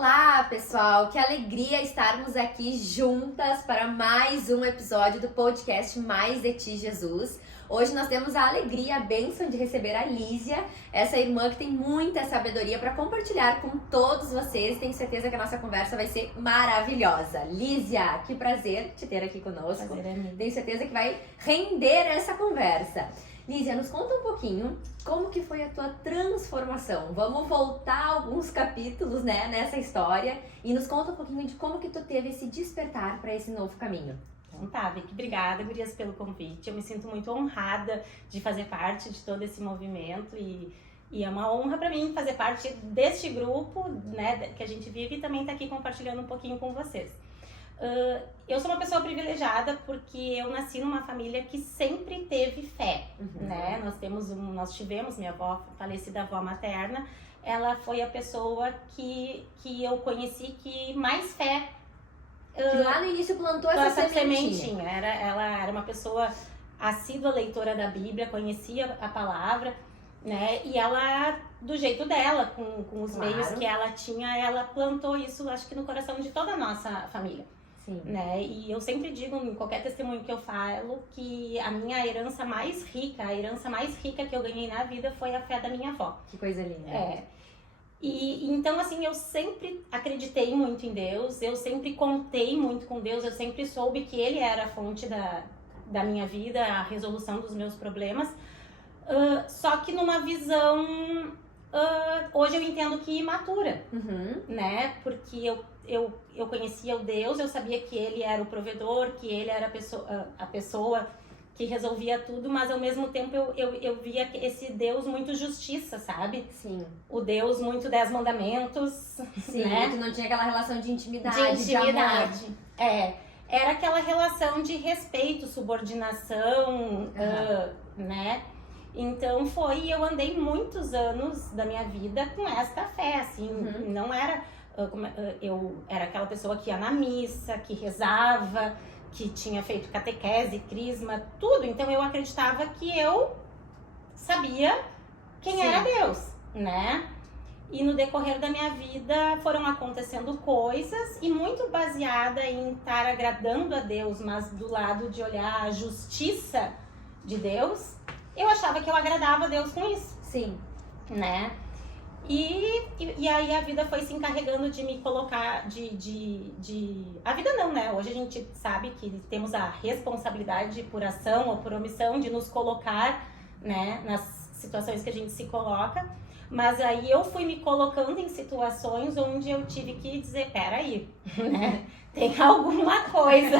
Olá, pessoal! Que alegria estarmos aqui juntas para mais um episódio do podcast Mais de Ti, Jesus. Hoje nós temos a alegria, a bênção de receber a Lísia, essa irmã que tem muita sabedoria para compartilhar com todos vocês. Tenho certeza que a nossa conversa vai ser maravilhosa. Lísia, que prazer te ter aqui conosco. Prazer é meu. Tenho certeza que vai render essa conversa. Lísia, nos conta um pouquinho como que foi a tua transformação. Vamos voltar alguns capítulos, né, nessa história e nos conta um pouquinho de como que tu teve esse despertar para esse novo caminho. Então tá, Vicky, obrigada, gurias, pelo convite. Eu me sinto muito honrada de fazer parte de todo esse movimento e é uma honra para mim fazer parte deste grupo, né, que a gente vive e também tá aqui compartilhando um pouquinho com vocês. Eu sou uma pessoa privilegiada porque eu nasci numa família que sempre teve fé, né? Nós tivemos minha avó, falecida avó materna, ela foi a pessoa que eu conheci que mais fé. Que lá no início plantou essa sementinha. Ela era uma pessoa assídua leitora da Bíblia, conhecia a palavra, né? E ela, do jeito dela, com os meios que ela tinha, ela plantou isso, acho que no coração de toda a nossa família. Sim. Né? E eu sempre digo em qualquer testemunho que eu falo que a minha herança mais rica, a herança mais rica que eu ganhei na vida foi a fé da minha avó. Que coisa linda. E então assim, eu sempre acreditei muito em Deus, eu sempre contei muito com Deus, eu sempre soube que Ele era a fonte da minha vida, a resolução dos meus problemas. Só que numa visão, hoje eu entendo que imatura, né? Porque eu conhecia o Deus, eu sabia que Ele era o provedor, que Ele era a pessoa que resolvia tudo, mas ao mesmo tempo eu via esse Deus muito justiça, sabe? Sim. O Deus muito 10 mandamentos, sim, né? Tu não tinha aquela relação de intimidade, de amor. É. Era aquela relação de respeito, subordinação, né? Então eu andei muitos anos da minha vida com esta fé, assim, não era... Eu era aquela pessoa que ia na missa, que rezava, que tinha feito catequese, crisma, tudo. Então eu acreditava que eu sabia quem era Deus, né? E no decorrer da minha vida foram acontecendo coisas e muito baseada em estar agradando a Deus, mas do lado de olhar a justiça de Deus, eu achava que eu agradava a Deus com isso. Sim. Né? E aí a vida foi se encarregando de me colocar, A vida não, né? Hoje a gente sabe que temos a responsabilidade por ação ou por omissão de nos colocar, né, nas situações que a gente se coloca. Mas aí eu fui me colocando em situações onde eu tive que dizer, peraí, né? Tem alguma coisa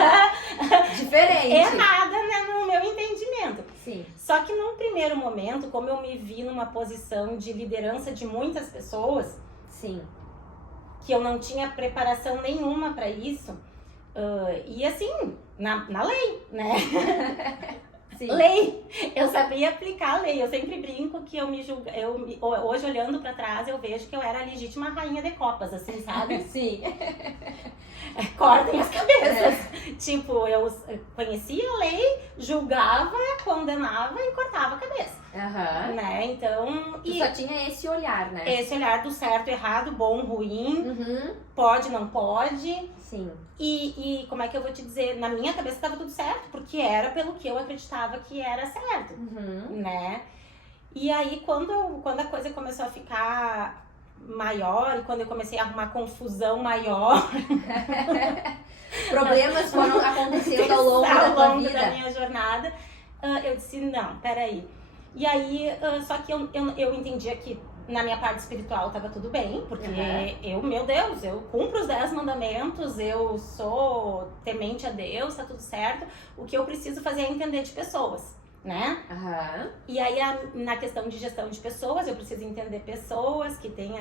diferente, errada, né, no meu entendimento. Sim. Só que num primeiro momento, como eu me vi numa posição de liderança de muitas pessoas, sim, que eu não tinha preparação nenhuma para isso, e assim, na lei, né? Sim. Lei! Eu sabia aplicar a lei. Eu sempre brinco que hoje olhando pra trás eu vejo que eu era a legítima rainha de copas, assim, sabe? Sim. Cortem as cabeças. Tipo, eu conhecia a lei, julgava, condenava e cortava a cabeça. Né? Então... Tu só tinha esse olhar, né? Esse olhar do certo, errado, bom, ruim, pode, não pode. Sim. E como é que eu vou te dizer? Na minha cabeça estava tudo certo, porque era pelo que eu acreditava que era certo, né? E aí, quando a coisa começou a ficar maior, e quando eu comecei a arrumar confusão maior... Problemas foram acontecendo ao longo da tua vida. Da minha jornada, eu disse, não, peraí. E aí, só que eu entendia que na minha parte espiritual estava tudo bem, porque meu Deus, eu cumpro os 10 mandamentos, eu sou temente a Deus, tá tudo certo. O que eu preciso fazer é entender de pessoas, né? E aí, na questão de gestão de pessoas, eu preciso entender pessoas, que tem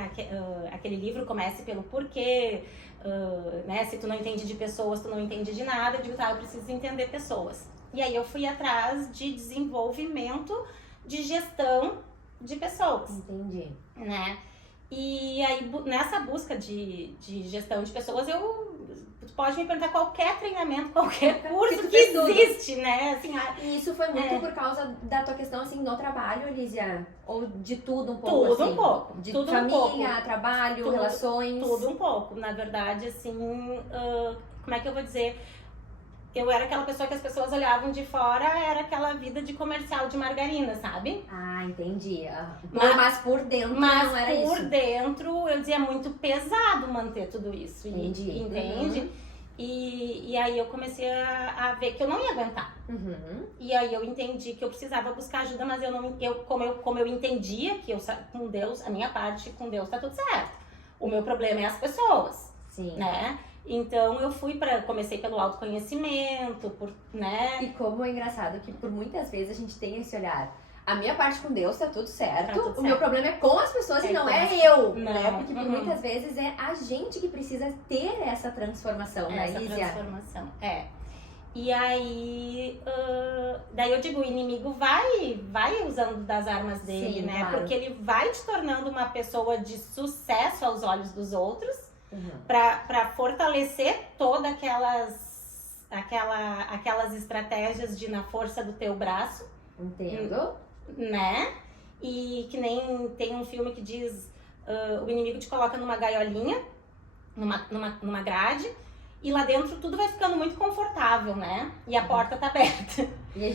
aquele livro Comece pelo Porquê, né? Se tu não entende de pessoas, tu não entende de nada. Eu digo, tá, eu preciso entender pessoas. E aí eu fui atrás de desenvolvimento de gestão de pessoas. Entendi. Né? E aí, nessa busca de gestão de pessoas, eu tu pode me perguntar qualquer treinamento, qualquer curso que existe, né? Assim, e isso foi muito por causa da tua questão, assim, no trabalho, Lísia? Ou de tudo um pouco, Tudo assim? um pouco. De tudo família, um pouco. trabalho, relações? Tudo um pouco. Na verdade, assim, como é que eu vou dizer? Eu era aquela pessoa que as pessoas olhavam de fora, era aquela vida de comercial de margarina, sabe? Ah, entendi. Mas por dentro não era isso. Mas por dentro, eu dizia, muito pesado manter tudo isso. Entendi. Entende? Uhum. E aí eu comecei a ver que eu não ia aguentar. Uhum. E aí eu entendi que eu precisava buscar ajuda, mas como eu entendia que com Deus, a minha parte com Deus tá tudo certo. O meu problema é as pessoas. Sim. Né? Então eu comecei pelo autoconhecimento, né? E como é engraçado que por muitas vezes a gente tem esse olhar. A minha parte com Deus tá tudo certo. Tá tudo certo. O meu problema é com as pessoas e não é eu, né? Porque por muitas vezes é a gente que precisa ter essa transformação, né, Lísia? Essa transformação, E aí, daí eu digo, o inimigo vai usando das armas dele, Sim, né? claro. Porque ele vai te tornando uma pessoa de sucesso aos olhos dos outros, Uhum. pra fortalecer todas aquelas estratégias de na força do teu braço. Entendo. Né? E que nem tem um filme que diz, o inimigo te coloca numa gaiolinha, numa grade, e lá dentro tudo vai ficando muito confortável, né? E a porta tá aberta.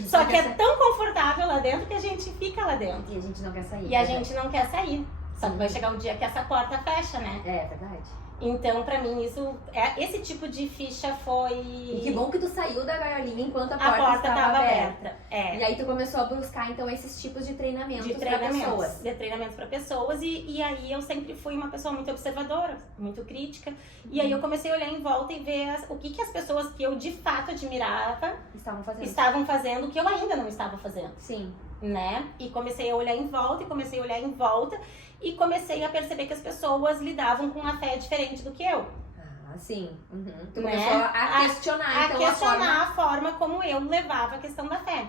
Só que é tão confortável lá dentro que a gente fica lá dentro. E a gente não quer sair. E a gente não quer sair. Só que vai chegar um dia que essa porta fecha, né? É verdade. Então, pra mim, esse tipo de ficha foi... E que bom que tu saiu da gaiolinha enquanto a A porta estava aberta. É. E aí tu começou a buscar, então, esses tipos de treinamentos para pessoas. De treinamentos para pessoas. E aí eu sempre fui uma pessoa muito observadora, muito crítica. E aí eu comecei a olhar em volta e ver o que as pessoas que eu de fato admirava estavam fazendo, que eu ainda não estava fazendo. Sim. Né? E comecei a olhar em volta, e comecei a perceber que as pessoas lidavam com uma fé diferente do que eu. Ah, sim. Uhum. Tu Né? começou a questionar, então, a forma como eu levava a questão da fé.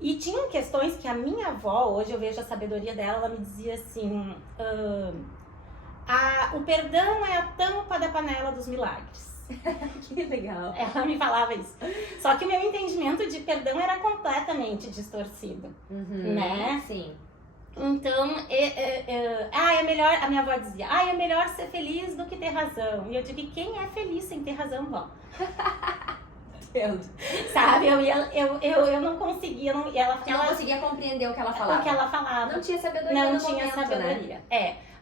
E tinham questões que a minha avó, hoje eu vejo a sabedoria dela, ela me dizia assim, o perdão é a tampa da panela dos milagres. Que legal. Ela me falava isso. Só que o meu entendimento de perdão era completamente distorcido, né? Sim. Então, é melhor, a minha avó dizia, é melhor ser feliz do que ter razão. E eu digo, quem é feliz sem ter razão, vó? Sabe, eu não conseguia, ela não conseguia compreender o que ela falava. O que ela falava. Não tinha sabedoria no momento, né?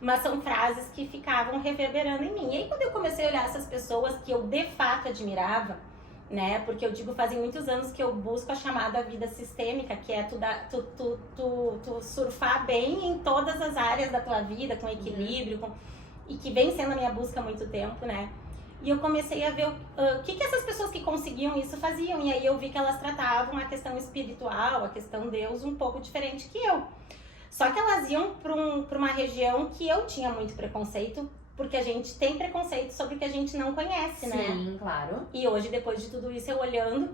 Mas são frases que ficavam reverberando em mim. E aí quando eu comecei a olhar essas pessoas que eu de fato admirava, né? Porque eu digo, fazem muitos anos que eu busco a chamada vida sistêmica, que é tu surfar bem em todas as áreas da tua vida, com equilíbrio, e que vem sendo a minha busca há muito tempo, né? E eu comecei a ver o que essas pessoas que conseguiam isso faziam. E aí eu vi que elas tratavam a questão espiritual, a questão Deus, um pouco diferente que eu. Só que elas iam para uma região que eu tinha muito preconceito, porque a gente tem preconceito sobre o que a gente não conhece, né? Sim, claro. E hoje, depois de tudo isso, eu olhando,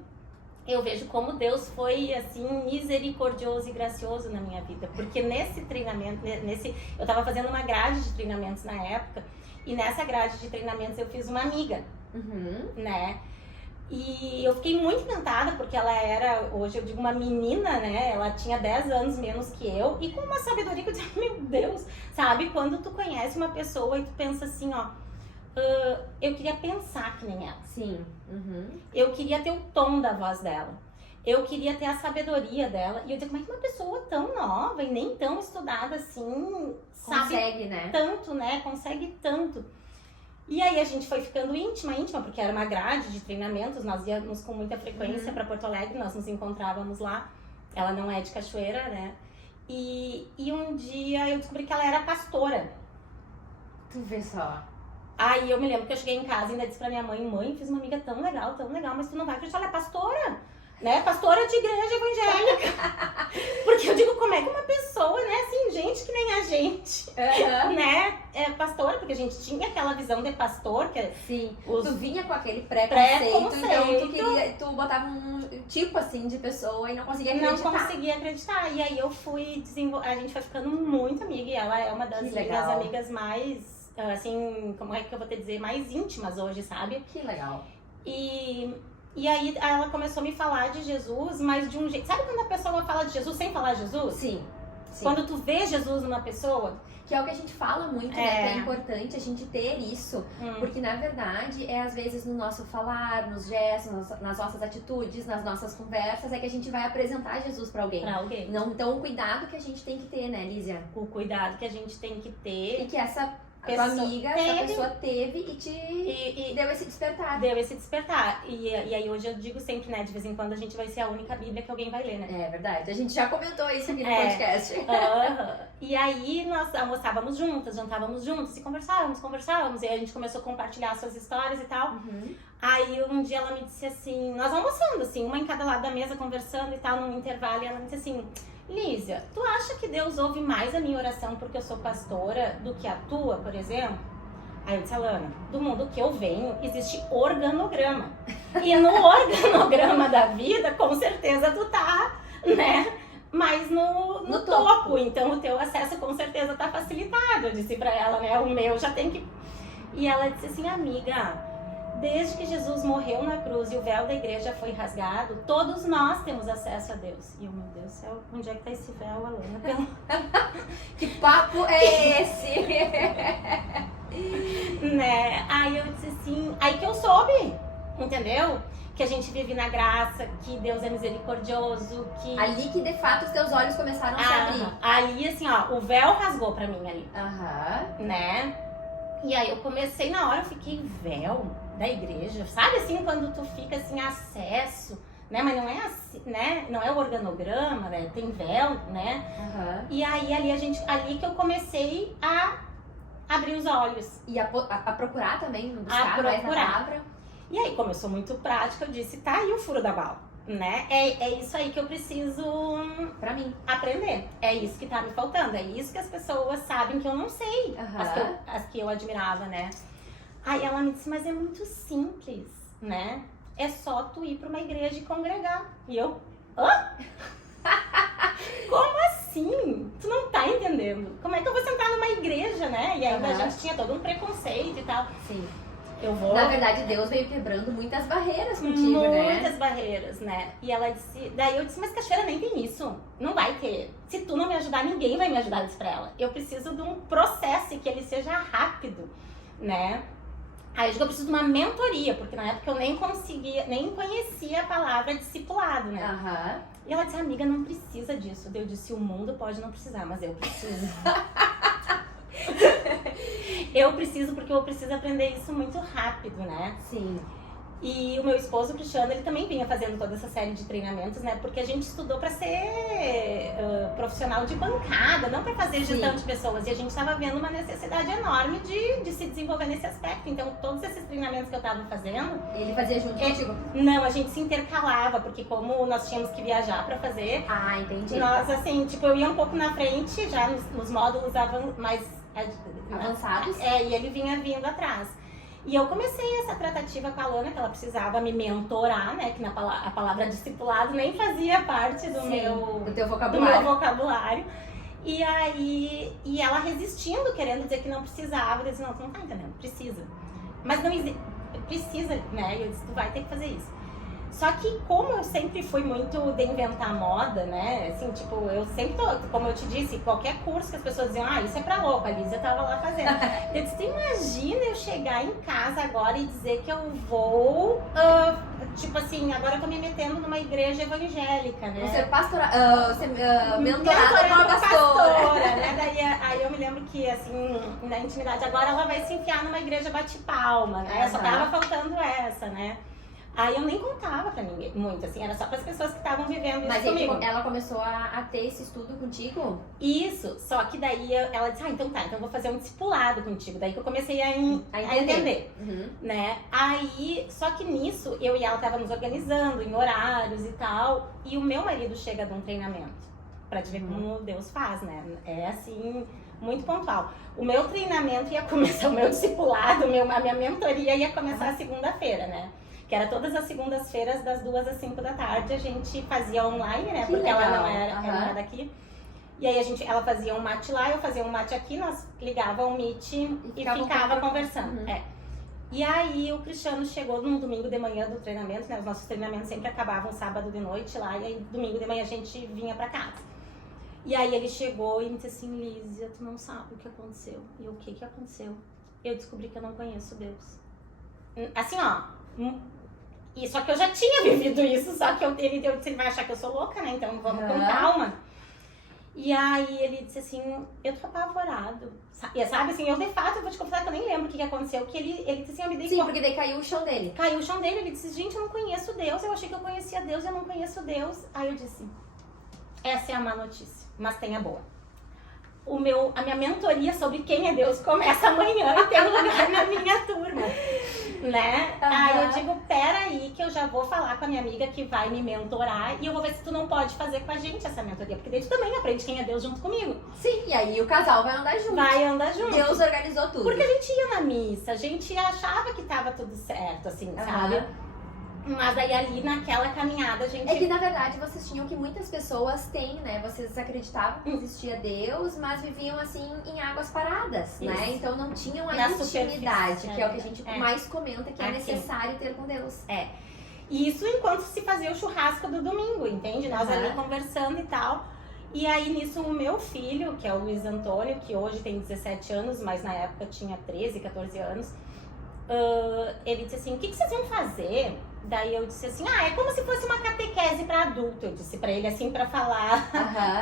eu vejo como Deus foi, assim, misericordioso e gracioso na minha vida. Porque nesse treinamento, eu tava fazendo uma grade de treinamentos na época, e nessa grade de treinamentos eu fiz uma amiga, né? E eu fiquei muito encantada, porque ela era, hoje eu digo, uma menina, né? Ela tinha 10 anos menos que eu, e com uma sabedoria que eu dizia, meu Deus, sabe? Quando tu conhece uma pessoa e tu pensa assim, eu queria pensar que nem ela. Sim. Eu queria ter o tom da voz dela. Eu queria ter a sabedoria dela. E eu dizia, como é que uma pessoa tão nova e nem tão estudada assim, consegue, né? Tanto, né? Consegue tanto. E aí a gente foi ficando íntima, porque era uma grade de treinamentos, nós íamos com muita frequência para Porto Alegre, nós nos encontrávamos lá. Ela não é de Cachoeira, né? E um dia eu descobri que ela era pastora. Tu vê só. Aí eu me lembro que eu cheguei em casa e ainda disse pra minha mãe, fiz uma amiga tão legal, mas tu não vai acreditar, ela é pastora, né? Pastora de igreja evangélica. Porque eu digo, como é que uma pessoa, né, assim, gente que nem a gente, né, é pastora, porque a gente tinha aquela visão de pastor, que sim, tu vinha com aquele preconceito, então tu botava um tipo assim de pessoa e não conseguia acreditar. E aí eu fui a gente foi ficando muito amiga, e ela é uma das minhas amigas mais assim, como é que eu vou te dizer, mais íntimas hoje, sabe? Que legal. E aí ela começou a me falar de Jesus, mas de um jeito... Sabe quando a pessoa fala de Jesus sem falar Jesus? Sim. Quando tu vê Jesus numa pessoa... Que é o que a gente fala muito, né? Que é importante a gente ter isso. Porque, na verdade, às vezes no nosso falar, nos gestos, nas nossas atitudes, nas nossas conversas, é que a gente vai apresentar Jesus pra alguém. Não, então, o cuidado que a gente tem que ter, né, Lísia? O cuidado que a gente tem que ter. E que essa tua amiga, essa pessoa teve e deu esse despertar. Deu esse despertar. E aí hoje eu digo sempre, né, de vez em quando a gente vai ser a única Bíblia que alguém vai ler, né? É verdade. A gente já comentou isso aqui no podcast. E aí nós almoçávamos juntas, jantávamos juntas e conversávamos. E aí a gente começou a compartilhar suas histórias e tal. Aí um dia ela me disse assim, nós almoçando assim, uma em cada lado da mesa, conversando e tal, num intervalo, e ela me disse assim: Lísia, tu acha que Deus ouve mais a minha oração porque eu sou pastora do que a tua, por exemplo? Aí eu disse: Alana, do mundo que eu venho, existe organograma. E no organograma da vida, com certeza tu tá, né, mais no topo. Então o teu acesso com certeza tá facilitado. Eu disse pra ela, né, o meu já tem que... E ela disse assim: amiga, desde que Jesus morreu na cruz e o véu da igreja foi rasgado, todos nós temos acesso a Deus. E eu, meu Deus do céu, onde é que tá esse véu, Alana? Que papo é esse? Né? Aí eu disse assim, aí que eu soube, entendeu? Que a gente vive na graça, que Deus é misericordioso, que... Ali que de fato os teus olhos começaram a se abrir. Ali assim, ó, o véu rasgou pra mim ali. Né? E aí eu comecei, na hora eu fiquei, véu da igreja, sabe assim, quando tu fica assim, acesso, né, mas não é assim, né, não é o organograma, né, tem véu, né, e aí ali que eu comecei a abrir os olhos. E a procurar também, buscar mais a palavra. E aí, como eu sou muito prática, eu disse, tá aí o furo da bala, né, é isso aí que eu preciso, pra mim, aprender, é isso que tá me faltando, é isso que as pessoas sabem que eu não sei, as que eu admirava, né. Aí ela me disse, mas é muito simples, né? É só tu ir pra uma igreja e congregar. E eu, hã? Como assim? Tu não tá entendendo? Como é que eu vou sentar numa igreja, né? E ainda a gente tinha todo um preconceito e tal. Sim. Eu vou... Na verdade, Deus veio quebrando muitas barreiras contigo, né? Muitas barreiras, né? E ela disse... Daí eu disse, mas Cachoeira, nem tem isso. Não vai ter. Se tu não me ajudar, ninguém vai me ajudar, disse pra ela. Eu preciso de um processo e que ele seja rápido, né? Aí eu preciso de uma mentoria, porque na época eu nem conhecia a palavra discipulado, né? E ela disse, amiga, não precisa disso. Eu disse, o mundo pode não precisar, mas eu preciso. Eu preciso, porque eu preciso aprender isso muito rápido, né? Sim. E o meu esposo, o Cristiano, ele também vinha fazendo toda essa série de treinamentos, né? Porque a gente estudou para ser profissional de bancada, não para fazer gestão de pessoas. E a gente estava vendo uma necessidade enorme de se desenvolver nesse aspecto. Então, todos esses treinamentos que eu estava fazendo... Ele fazia junto contigo? Não, a gente se intercalava, porque como nós tínhamos que viajar para fazer... Ah, entendi. Nós, assim, tipo, eu ia um pouco na frente, já nos módulos mais avançados. E ele vinha vindo atrás. E eu comecei essa tratativa com a Alana, que ela precisava me mentorar, né? Que a palavra discipulado nem fazia parte do teu vocabulário. Do meu vocabulário. E aí, ela resistindo, querendo dizer que não precisava. Eu disse, não, tu não tá entendendo, precisa. Mas não precisa, né? E eu disse, tu vai ter que fazer isso. Só que como eu sempre fui muito de inventar moda, né? Assim, tipo, eu sempre como eu te disse, qualquer curso que as pessoas diziam, isso é pra louco, a Lísia tava lá fazendo. Eu disse, tu imagina eu chegar em casa agora e dizer que eu vou, tipo assim, agora eu tô me metendo numa igreja evangélica, né? Você mentorada como pastora, né? Daí aí eu me lembro que, assim, na intimidade, agora ela vai se enfiar numa igreja bate-palma, né? Só tava faltando essa, né? Aí eu nem contava pra ninguém, muito, assim, era só pras pessoas que estavam vivendo isso comigo. Mas ela começou a ter esse estudo contigo? Isso, só que daí ela disse, então tá, então eu vou fazer um discipulado contigo. Daí que eu comecei a entender, né? Aí, só que nisso, eu e ela estávamos organizando em horários e tal, e o meu marido chega de um treinamento, pra te ver como Deus faz, né? É assim... muito pontual. O meu treinamento ia começar, o meu discipulado, a minha mentoria ia começar segunda-feira, né? Que era todas as segundas-feiras, das 2 às 5 da tarde, a gente fazia online, né? Que porque legal. ela não era daqui. E aí ela fazia um mate lá, eu fazia um mate aqui, nós ligávamos o Meet e ficava conversando. E aí o Cristiano chegou no domingo de manhã do treinamento, né? Os nossos treinamentos sempre acabavam sábado de noite lá, e aí domingo de manhã a gente vinha pra casa. E aí ele chegou e me disse assim, Lísia, tu não sabe o que aconteceu. E eu, o que aconteceu? Eu descobri que eu não conheço Deus. Assim, ó. E só que eu já tinha vivido isso, só que ele disse, ele vai achar que eu sou louca, né? Então vamos com calma. E aí ele disse assim, eu tô apavorado. E sabe assim, eu de fato, eu vou te confessar que eu nem lembro o que aconteceu, que ele disse assim, eu me dei Sim, porque daí caiu o chão dele. Caiu o chão dele, ele disse, gente, eu não conheço Deus, eu achei que eu conhecia Deus, eu não conheço Deus. Aí eu disse, essa é a má notícia, mas tem a boa. A minha mentoria sobre quem é Deus começa amanhã e tem um lugar na minha turma, né? Aí eu digo, peraí que eu já vou falar com a minha amiga que vai me mentorar e eu vou ver se tu não pode fazer com a gente essa mentoria, porque daí tu também aprende quem é Deus junto comigo. Sim, e aí o casal vai andar junto. Vai andar junto. Deus organizou tudo. Porque a gente ia na missa, a gente achava que tava tudo certo, assim, sabe? Mas aí ali naquela caminhada a gente... É que na verdade vocês tinham o que muitas pessoas têm, né? Vocês acreditavam que existia Deus, mas viviam assim em águas paradas, né? Então não tinham a intimidade, que é o que a gente mais comenta, que é necessário ter com Deus. E isso enquanto se fazia o churrasco do domingo, entende? Nós ali conversando e tal. E aí nisso o meu filho, que é o Luiz Antônio, que hoje tem 17 anos, mas na época tinha 13, 14 anos, ele disse assim, o que vocês vão fazer? Daí eu disse assim, é como se fosse uma catequese para adulto. Eu disse pra ele assim, pra falar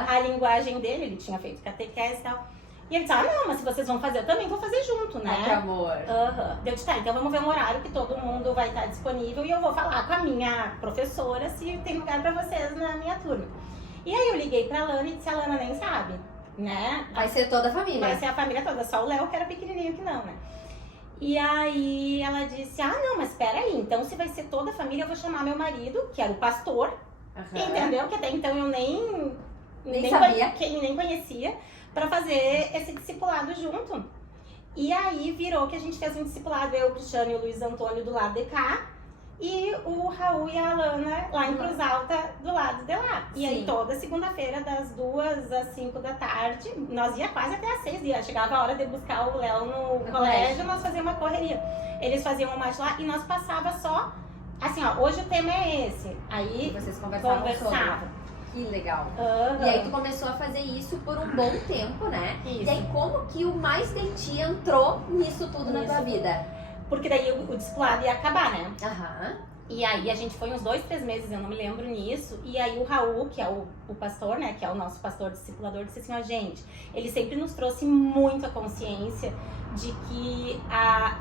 a linguagem dele, ele tinha feito catequese e tal. E ele disse, não, mas se vocês vão fazer, eu também vou fazer junto, né? Que amor. Eu disse, tá, então vamos ver um horário que todo mundo vai estar disponível e eu vou falar com a minha professora se tem lugar pra vocês na minha turma. E aí eu liguei pra Lana e disse, a Lana nem sabe, né? Vai ser toda a família. Vai ser a família toda, só o Léo que era pequenininho que não, né? E aí ela disse, não, mas peraí, então se vai ser toda a família, eu vou chamar meu marido, que era o pastor, entendeu? Que até então eu nem sabia, nem conhecia, pra fazer esse discipulado junto. E aí virou que a gente fez um discipulado, eu, o Cristiano e o Luiz Antônio do lado de cá, e o Raul e a Alana lá em Cruz Alta do lado de lá. E aí toda segunda-feira, das 2 às 5 da tarde, nós ia quase até às 6, chegava a hora de buscar o Léo no colégio, nós fazíamos uma correria. Eles faziam um mate lá e nós passava só, assim, hoje o tema é esse. Aí vocês conversavam. Sobre. Que legal. E aí tu começou a fazer isso por um bom tempo, né? Isso. E aí como que o Mais de Ti entrou nisso tudo na tua vida? Porque daí o discipulado ia acabar, né? E aí a gente foi uns 2, 3 meses, eu não me lembro nisso. E aí o Raul, que é o pastor, né? Que é o nosso pastor discipulador, disse assim, gente, ele sempre nos trouxe muito a consciência de que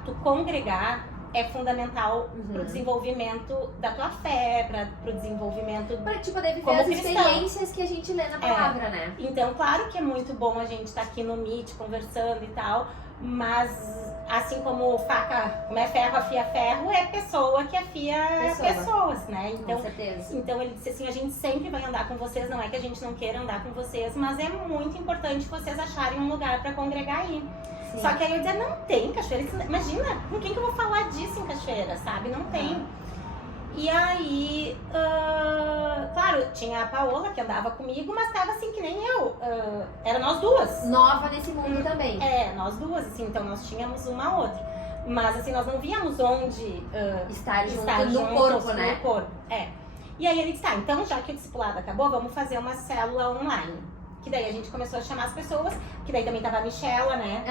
tu congregar é fundamental pro desenvolvimento da tua fé, pro desenvolvimento pra te poder viver as experiências que a gente lê na palavra, né? Então, claro que é muito bom a gente estar aqui no Meet conversando e tal, mas assim como como é ferro afia ferro, é pessoa que afia pessoas, né? Então, com certeza. Então ele disse assim, a gente sempre vai andar com vocês, não é que a gente não queira andar com vocês, mas é muito importante vocês acharem um lugar pra congregar aí. Sim. Só que aí eu dizia, não tem Cachoeira, imagina, com quem que eu vou falar disso em Cachoeira, sabe? Não tem. E aí, claro, tinha a Paola que andava comigo, mas tava assim que nem eu, era nós duas. Nova nesse mundo também. Nós duas, assim, então nós tínhamos uma outra. Mas assim, nós não víamos onde estar junto no corpo, né? No corpo, E aí ele disse, então já que o discipulado acabou, vamos fazer uma célula online. Que daí a gente começou a chamar as pessoas, que daí também tava a Michela, né?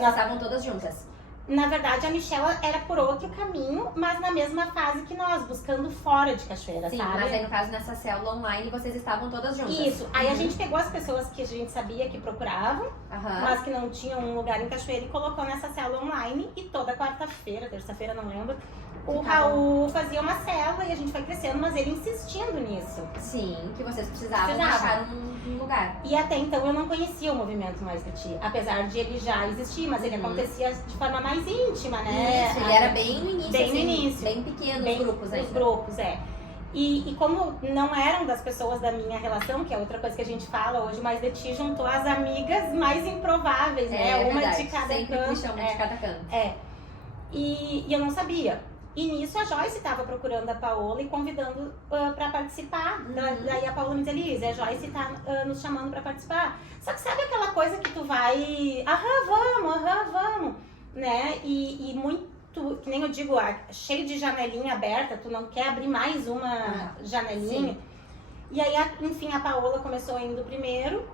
Nós estavam todas juntas. Na verdade, a Michela era por outro caminho, mas na mesma fase que nós, buscando fora de Cachoeira, sabe? Sim, mas aí no caso, nessa célula online, vocês estavam todas juntas. Isso, aí a gente pegou as pessoas que a gente sabia que procuravam, mas que não tinham um lugar em Cachoeira e colocou nessa célula online. E toda quarta-feira, terça-feira, não lembro, o Raul fazia uma célula e a gente foi crescendo, mas ele insistindo nisso. Sim, que vocês precisavam achar um lugar. E até então eu não conhecia o movimento Mais de Ti, apesar de ele já existir, mas ele acontecia de forma mais íntima, né? Isso, ele era bem no início, bem no início. Bem pequeno, os grupos ainda. Os grupos, E como não eram das pessoas da minha relação, que é outra coisa que a gente fala hoje, Mais de Ti juntou as amigas mais improváveis, né? Uma verdade. de cada canto. Sempre puxa uma de cada canto. E eu não sabia. E nisso a Joyce estava procurando a Paola e convidando para participar. Daí a Paola me diz, Elise, a Joyce tá nos chamando para participar. Só que sabe aquela coisa que tu vai, vamos, né? E muito, que nem eu digo, cheio de janelinha aberta, tu não quer abrir mais uma janelinha. Sim. E aí, enfim, a Paola começou indo primeiro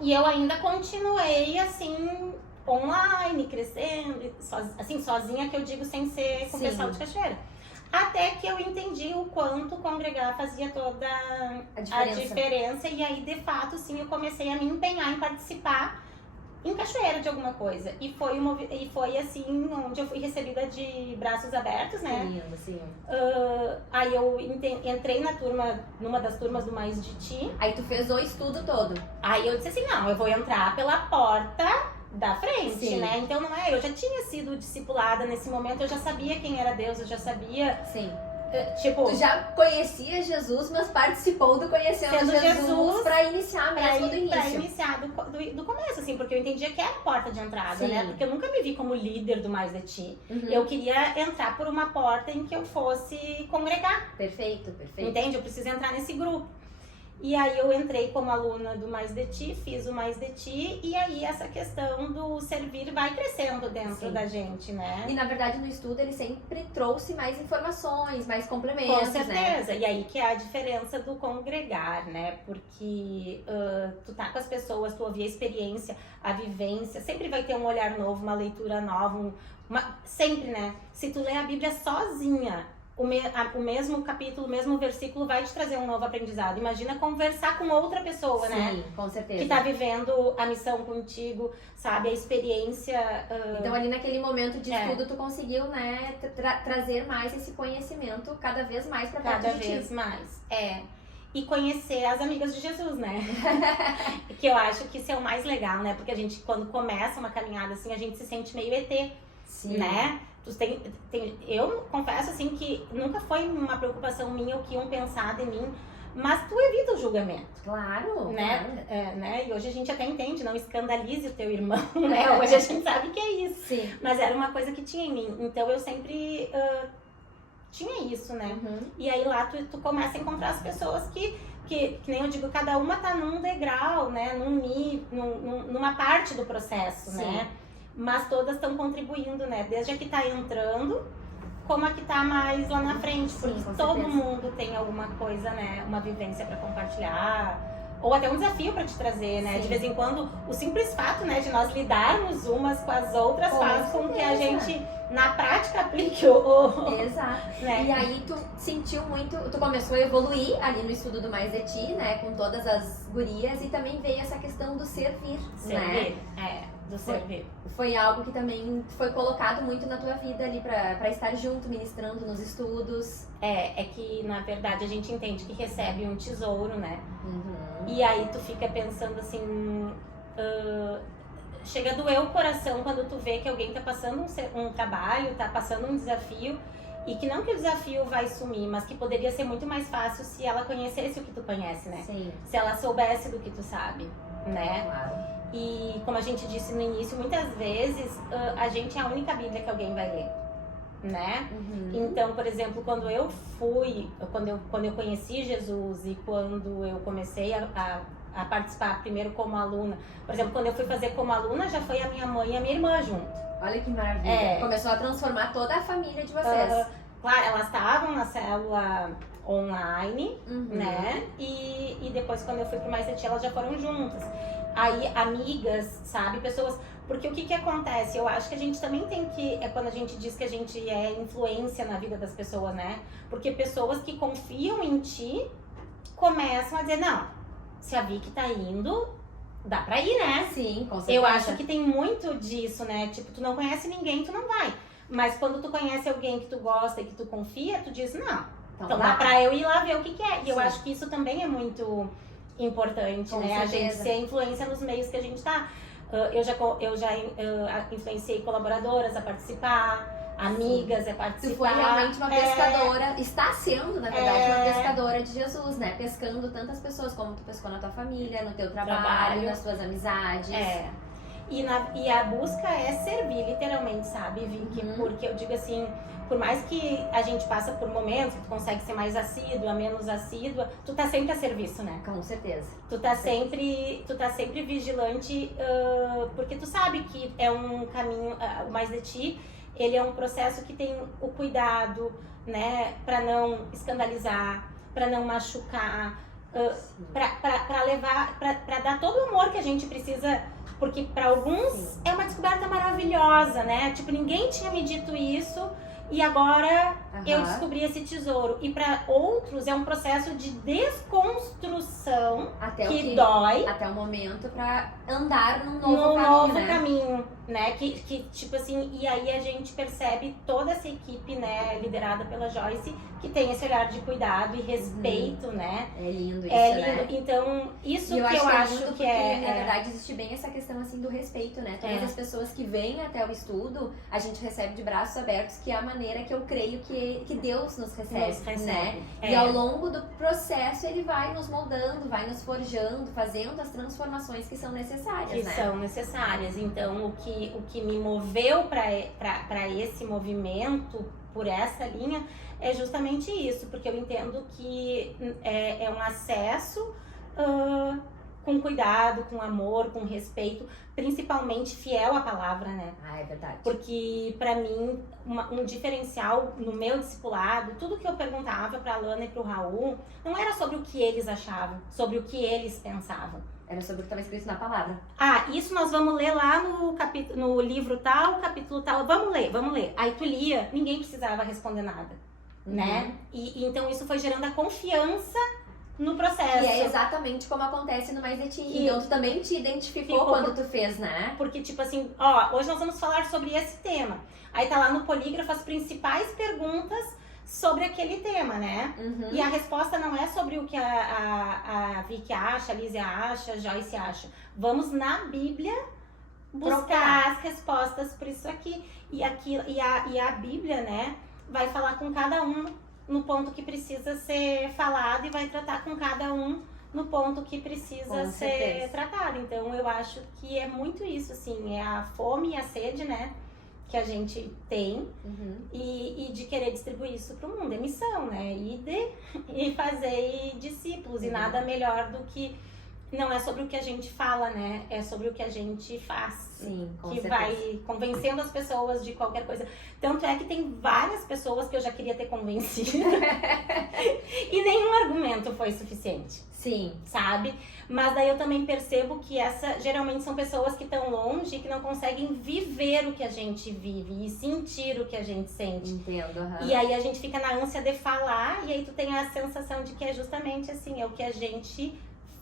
e eu ainda continuei assim, online, crescendo, assim, sozinha, que eu digo, sem ser com o pessoal de Cachoeira. Até que eu entendi o quanto congregar fazia toda a diferença. E aí, de fato, sim, eu comecei a me empenhar em participar em Cachoeira de alguma coisa. E foi assim, onde eu fui recebida de braços abertos, né? Lindo, sim. Aí eu entrei numa das turmas do Mais de Ti. Aí tu fez o estudo todo. Aí eu disse assim, não, eu vou entrar pela porta da frente, sim, né? Então não é, eu já tinha sido discipulada nesse momento, eu já sabia quem era Deus, eu já sabia. Sim. Tipo, tu já conhecia Jesus, mas participou do Conhecendo Jesus para iniciar mesmo do início. Para iniciar do começo, assim, porque eu entendia que era a porta de entrada, sim, né? Porque eu nunca me vi como líder do Mais de Ti. Eu queria entrar por uma porta em que eu fosse congregar. Perfeito. Entende? Eu preciso entrar nesse grupo. E aí eu entrei como aluna do Mais de Ti, fiz o Mais de Ti, e aí essa questão do servir vai crescendo dentro da gente, né? E na verdade no estudo ele sempre trouxe mais informações, mais complementos, com certeza, né? E aí que é a diferença do congregar, né? Porque tu tá com as pessoas, tu ouvir a experiência, a vivência, sempre vai ter um olhar novo, uma leitura nova, sempre, né? Se tu lê a Bíblia sozinha, o mesmo capítulo, o mesmo versículo vai te trazer um novo aprendizado. Imagina conversar com outra pessoa, sim, né? Sim, com certeza. Que tá vivendo a missão contigo, sabe? A experiência... Então ali naquele momento de estudo tu conseguiu, né, trazer mais esse conhecimento cada vez mais pra perto de ti. Cada vez mais, E conhecer as amigas de Jesus, né? Que eu acho que isso é o mais legal, né? Porque a gente, quando começa uma caminhada assim, a gente se sente meio ET, sim, né? Eu confesso assim que nunca foi uma preocupação minha o que iam pensar de mim, mas tu evita o julgamento. Claro, né? Claro. Né? E hoje a gente até entende, não escandalize o teu irmão, né? Hoje a gente sabe que é isso. Sim. Mas era uma coisa que tinha em mim, então eu sempre tinha isso, né? E aí lá tu começa a encontrar as pessoas que nem eu digo, cada uma tá num degrau, né? Numa parte do processo, sim, né? Mas todas estão contribuindo, né? Desde a que tá entrando, como a que tá mais lá na frente. Porque sim, todo mundo tem alguma coisa, né? Uma vivência para compartilhar. Ou até um desafio para te trazer, né? Sim. De vez em quando, o simples fato, né? De nós lidarmos umas com as outras faz com que a gente, na prática, aplique Exato. Né? E aí tu sentiu muito... Tu começou a evoluir ali no estudo do Mais de Ti, né? Com todas as gurias. E também veio essa questão do servir, né? Do servir. Foi algo que também foi colocado muito na tua vida ali pra estar junto, ministrando nos estudos. É que na verdade a gente entende que recebe um tesouro, né? E aí tu fica pensando assim, chega a doer o coração quando tu vê que alguém tá passando um trabalho, tá passando um desafio, e que não que o desafio vai sumir, mas que poderia ser muito mais fácil se ela conhecesse o que tu conhece, né? Sim. Se ela soubesse do que tu sabe, né? Claro. E como a gente disse no início, muitas vezes a gente é a única Bíblia que alguém vai ler, né? Então, por exemplo, quando eu conheci Jesus e quando eu comecei a participar primeiro como aluna, por exemplo, quando eu fui fazer como aluna, já foi a minha mãe e a minha irmã junto. Olha que maravilha. Começou a transformar toda a família de vocês. Claro, elas estavam na célula online, né? E depois, quando eu fui pro Mais de Ti, elas já foram juntas. Aí, amigas, sabe? Pessoas... Porque o que acontece? Eu acho que a gente também tem que... É quando a gente diz que a gente é influência na vida das pessoas, né? Porque pessoas que confiam em ti começam a dizer, não, se a Vicky tá indo, dá pra ir, né? Sim, com certeza. Eu acho que tem muito disso, né? Tipo, tu não conhece ninguém, tu não vai. Mas quando tu conhece alguém que tu gosta e que tu confia, tu diz, não, então dá pra eu ir lá ver o que é. E eu acho que isso também é muito importante, com né? certeza. A gente ser influência nos meios que a gente tá. Eu já influenciei colaboradoras a participar, amigas a participar. Tu foi realmente uma pescadora, está sendo, na verdade, uma pescadora de Jesus, né? Pescando tantas pessoas, como tu pescou na tua família, no teu trabalho, nas tuas amizades. E a busca é servir, literalmente Exatamente, sabe, Vicky? Porque eu digo assim, por mais que a gente passa por momentos que tu consegue ser mais assídua, menos assídua, tu tá sempre a serviço, né? Com certeza. Tu tá sempre vigilante, porque tu sabe que é um caminho, o Mais de Ti, ele é um processo que tem o cuidado, né, pra não escandalizar, pra não machucar, pra levar, pra dar todo o amor que a gente precisa, porque pra alguns é uma descoberta maravilhosa, né? Tipo, ninguém tinha me dito isso e agora eu descobri esse tesouro. E pra outros é um processo de desconstrução que dói. Até o momento pra andar num novo caminho, né? Que tipo assim, e aí a gente percebe toda essa equipe, né, liderada pela Joyce, que tem esse olhar de cuidado e respeito, né? É lindo isso, né? Então, isso que eu acho que na verdade, existe bem essa questão, assim, do respeito, né? Todas as pessoas que vêm até o estudo, a gente recebe de braços abertos, que é a maneira que eu creio que Deus nos recebe, né? E ao longo do processo, ele vai nos moldando, vai nos forjando, fazendo as transformações que são necessárias, que são necessárias. Então, o que me moveu para esse movimento, por essa linha, é justamente isso, porque eu entendo que é um acesso com cuidado, com amor, com respeito, principalmente fiel à palavra, né? É verdade. Porque pra mim, um diferencial no meu discipulado, tudo que eu perguntava pra Lana e pro Raul, não era sobre o que eles achavam, sobre o que eles pensavam. Era sobre o que estava escrito na palavra. Isso nós vamos ler lá no livro tal, capítulo tal. Vamos ler. Aí tu lia, ninguém precisava responder nada, né? E então isso foi gerando a confiança no processo. E é exatamente como acontece no Mais de Ti. Então tu também te identificou quando tu fez, né? Porque tipo assim, hoje nós vamos falar sobre esse tema. Aí tá lá no polígrafo as principais perguntas sobre aquele tema, né? E a resposta não é sobre o que a Vicky acha, a Lízia acha, a Joyce acha. Vamos na Bíblia buscar as respostas por isso aqui. E a Bíblia, né, vai falar com cada um no ponto que precisa ser falado e vai tratar com cada um no ponto que precisa ser tratado. Então eu acho que é muito isso, assim, é a fome e a sede, né, que a gente tem e de querer distribuir isso para o mundo, é missão, né? E fazer discípulos, e nada melhor do que, não é sobre o que a gente fala, né? É sobre o que a gente faz. Sim, com que certeza. Vai convencendo as pessoas de qualquer coisa. Tanto é que tem várias pessoas que eu já queria ter convencido e nenhum argumento foi suficiente. Sim. Sabe? Mas daí eu também percebo que geralmente são pessoas que estão longe e que não conseguem viver o que a gente vive e sentir o que a gente sente. Entendo. E aí a gente fica na ânsia de falar e aí tu tem a sensação de que é justamente assim, é o que a gente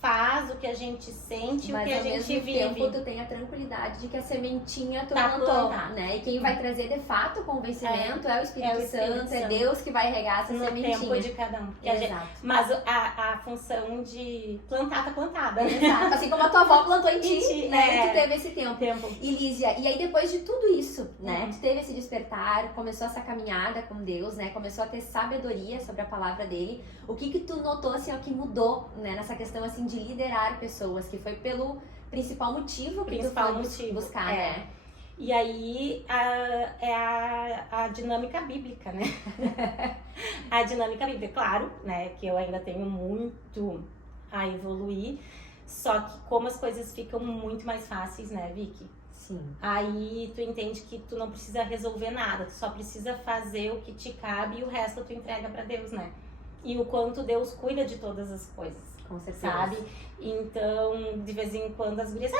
faz, o que a gente sente, mas o que a gente vive. Mas ao mesmo tempo tu tem a tranquilidade de que a sementinha tu tá plantou, plantada, né? E quem vai trazer de fato o convencimento é o Espírito Santo, é Deus que vai regar essa sementinha. No tempo de cada um. Exato. Mas a função de plantar tá plantada, né? Exato. Assim como a tua avó plantou em ti, né? Tu teve esse tempo. E Lízia, e aí depois de tudo isso, né? Tu teve esse despertar, começou essa caminhada com Deus, né? Começou a ter sabedoria sobre a palavra dele. O que tu notou, assim, ó, que mudou, né? Nessa questão, assim, de liderar pessoas, que foi pelo principal motivo que tu foi buscar, né? E aí é a dinâmica bíblica, né? A dinâmica bíblica, claro, né? Que eu ainda tenho muito a evoluir, só que como as coisas ficam muito mais fáceis, né, Vicky? Sim. Aí tu entende que tu não precisa resolver nada, tu só precisa fazer o que te cabe e o resto tu entrega pra Deus, né? E o quanto Deus cuida de todas as coisas. Com certeza. Sabe? Então, de vez em quando as gurias,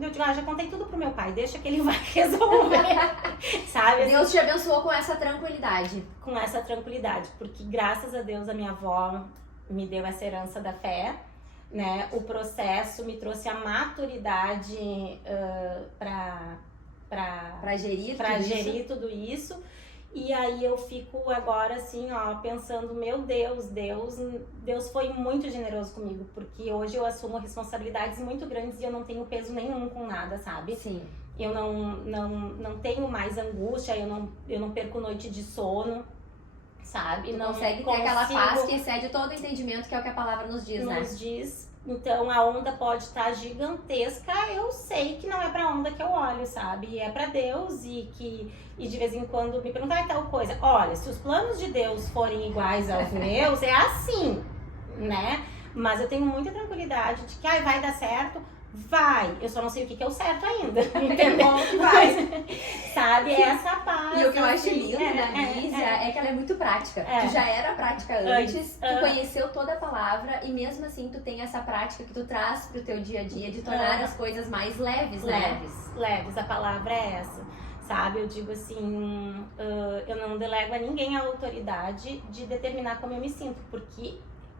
eu digo, já contei tudo pro meu pai, deixa que ele vai resolver. Sabe? Deus te abençoou com essa tranquilidade. Com essa tranquilidade, porque graças a Deus a minha avó me deu essa herança da fé, né? O processo me trouxe a maturidade pra gerir tudo isso. E aí eu fico agora assim, ó, pensando, meu Deus foi muito generoso comigo, porque hoje eu assumo responsabilidades muito grandes e eu não tenho peso nenhum com nada, sabe? Sim. Eu não tenho mais angústia, eu não perco noite de sono, sabe? Não consegue ter aquela paz que excede todo o entendimento, que é o que a palavra nos diz, né? Nos diz, Então a onda pode estar gigantesca, eu sei que não é pra onda que eu olho, sabe? É pra Deus e de vez em quando me perguntam tal coisa. Olha, se os planos de Deus forem iguais aos meus, é assim, né? Mas eu tenho muita tranquilidade de que vai dar certo. Vai, eu só não sei o que é o certo ainda. Entendeu? Vai. Sabe? Sim. Essa paz. E o que eu acho assim, lindo da Lísia é que ela é muito prática. É. Tu já era prática antes, tu conheceu toda a palavra e mesmo assim tu tem essa prática que tu traz pro teu dia a dia de tornar as coisas mais leves, né? Leves, a palavra é essa. Sabe? Eu digo assim, eu não delego a ninguém a autoridade de determinar como eu me sinto,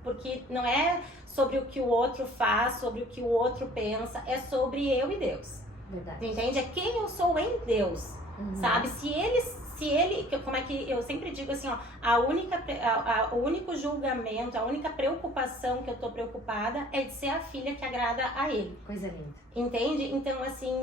porque não é sobre o que o outro faz, sobre o que o outro pensa, é sobre eu e Deus. Verdade. Entende? É quem eu sou em Deus, sabe? Se ele, como é que eu sempre digo assim, ó, o único julgamento, a única preocupação que eu tô preocupada é de ser a filha que agrada a ele. Coisa linda. Entende? Então, assim,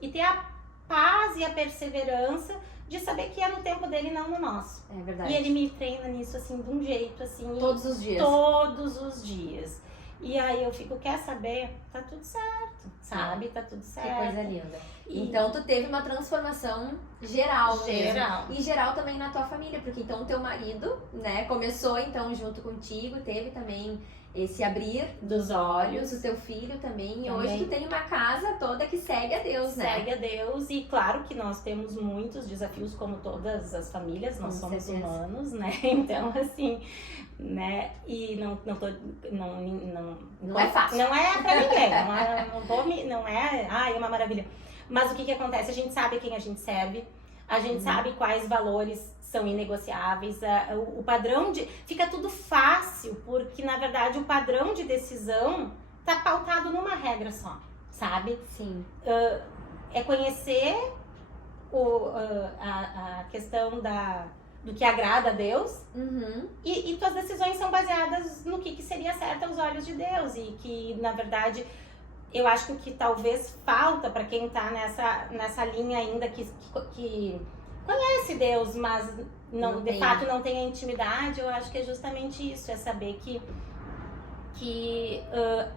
e ter a paz e a perseverança de saber que é no tempo dele, não no nosso. É verdade. E ele me treina nisso, assim, de um jeito, assim... Todos os dias. Todos os dias. E aí eu fico, quer saber? Tá tudo certo, sabe? Tá tudo certo. Que coisa linda. Então tu teve uma transformação geral mesmo. E geral também na tua família, porque então o teu marido, né, começou então junto contigo, teve também esse abrir dos olhos, o teu filho também. E hoje tu tem uma casa toda que segue a Deus, né? Segue a Deus e claro que nós temos muitos desafios como todas as famílias, nós somos humanos, né? Então assim, né? E não é fácil. Não é pra ninguém, não é uma maravilha. Mas o que acontece? A gente sabe quem a gente serve, a gente sabe quais valores são inegociáveis, o padrão de... Fica tudo fácil, porque na verdade o padrão de decisão tá pautado numa regra só, sabe? Sim. É conhecer a questão do que agrada a Deus e tuas decisões são baseadas no que seria certo aos olhos de Deus e que na verdade eu acho que o que talvez falta para quem tá nessa linha ainda que conhece Deus, mas de fato não tem a intimidade, eu acho que é justamente isso, é saber que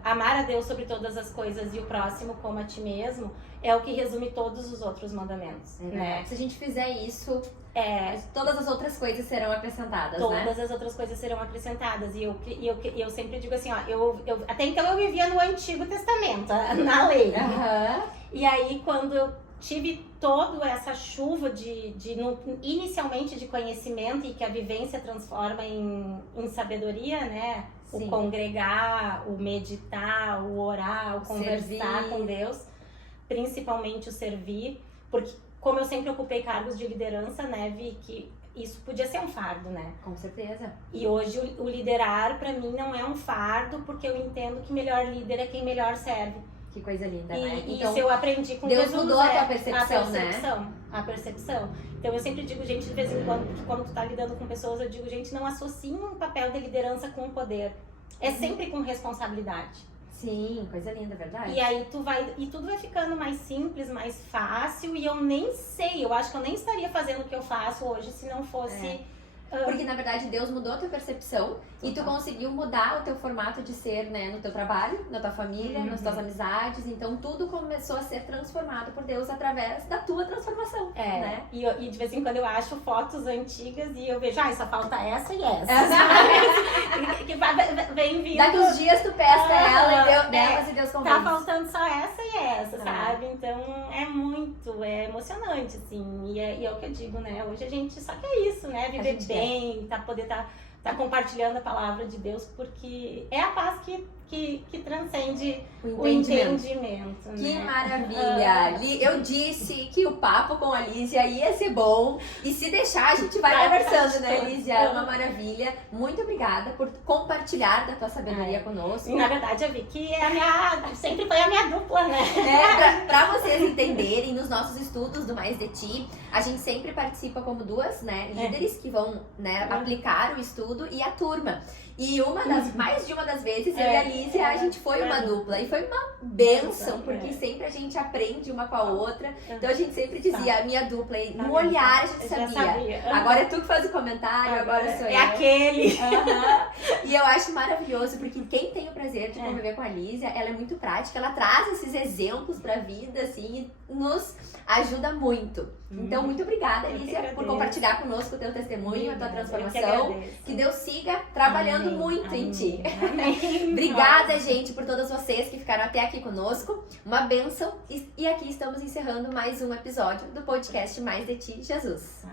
amar a Deus sobre todas as coisas e o próximo como a ti mesmo é o que resume todos os outros mandamentos, né? Se a gente fizer isso, todas as outras coisas serão acrescentadas, todas as outras coisas serão acrescentadas. E eu sempre digo assim, ó, até então eu vivia no Antigo Testamento, na lei. E aí quando eu tive toda essa chuva inicialmente de conhecimento e que a vivência transforma em sabedoria, né? Sim. O congregar, o meditar, o orar, o conversar com Deus, principalmente o servir, porque como eu sempre ocupei cargos de liderança, né, vi que isso podia ser um fardo, né? Com certeza. E hoje o liderar pra mim não é um fardo, porque eu entendo que melhor líder é quem melhor serve. Que coisa linda, né? Então, isso eu aprendi com Deus Jesus. Deus mudou a tua percepção, né? A percepção. Então eu sempre digo, gente, de vez em quando, que quando tu tá lidando com pessoas, eu digo, gente, não associe um papel de liderança com poder. É sempre com responsabilidade. Sim, coisa linda, verdade. E aí tudo vai ficando mais simples, mais fácil, e eu nem sei, eu acho que eu nem estaria fazendo o que eu faço hoje se não fosse... Porque, na verdade, Deus mudou a tua percepção e tu conseguiu mudar o teu formato de ser, né, no teu trabalho, na tua família, nas tuas amizades. Então, tudo começou a ser transformado por Deus através da tua transformação, né? E de vez em quando eu acho fotos antigas e eu vejo, só falta essa e essa. Que vem vindo. Daqui uns dias tu pesca ela e Deus convence. Tá faltando só essa e essa, sabe? Então, é emocionante, assim. E é o que eu digo, né? Hoje a gente só quer isso, né? Viver bem. Poder tá compartilhando a palavra de Deus, porque é a paz que transcende o entendimento. Que né? maravilha! Eu disse que o papo com a Lísia ia ser bom e se deixar a gente vai conversando, né, Lísia? É uma maravilha. Muito obrigada por compartilhar da tua sabedoria conosco. E, na verdade, eu vi que sempre foi a minha dupla, né? Pra vocês entenderem, nos nossos estudos do Mais de Ti, a gente sempre participa como duas, né, líderes que vão, né, aplicar o estudo e a turma. E mais de uma das vezes eu e a Lísia, a gente foi uma dupla e foi uma bênção, porque sempre a gente aprende uma com a outra. Então a gente sempre dizia, a minha dupla, e no olhar a gente sabia. Agora é tu que faz o comentário, agora sou eu. É aquele. E eu acho maravilhoso, porque quem tem o prazer de conviver com a Lísia, ela é muito prática, ela traz esses exemplos pra vida, assim, e nos ajuda muito. Então, muito obrigada, Lísia, por compartilhar conosco o teu testemunho, a tua transformação. Que Deus siga trabalhando muito em ti. Amém. Obrigada, gente, por todas vocês que ficaram até aqui conosco. Uma bênção. E aqui estamos encerrando mais um episódio do podcast Mais de Ti, Jesus.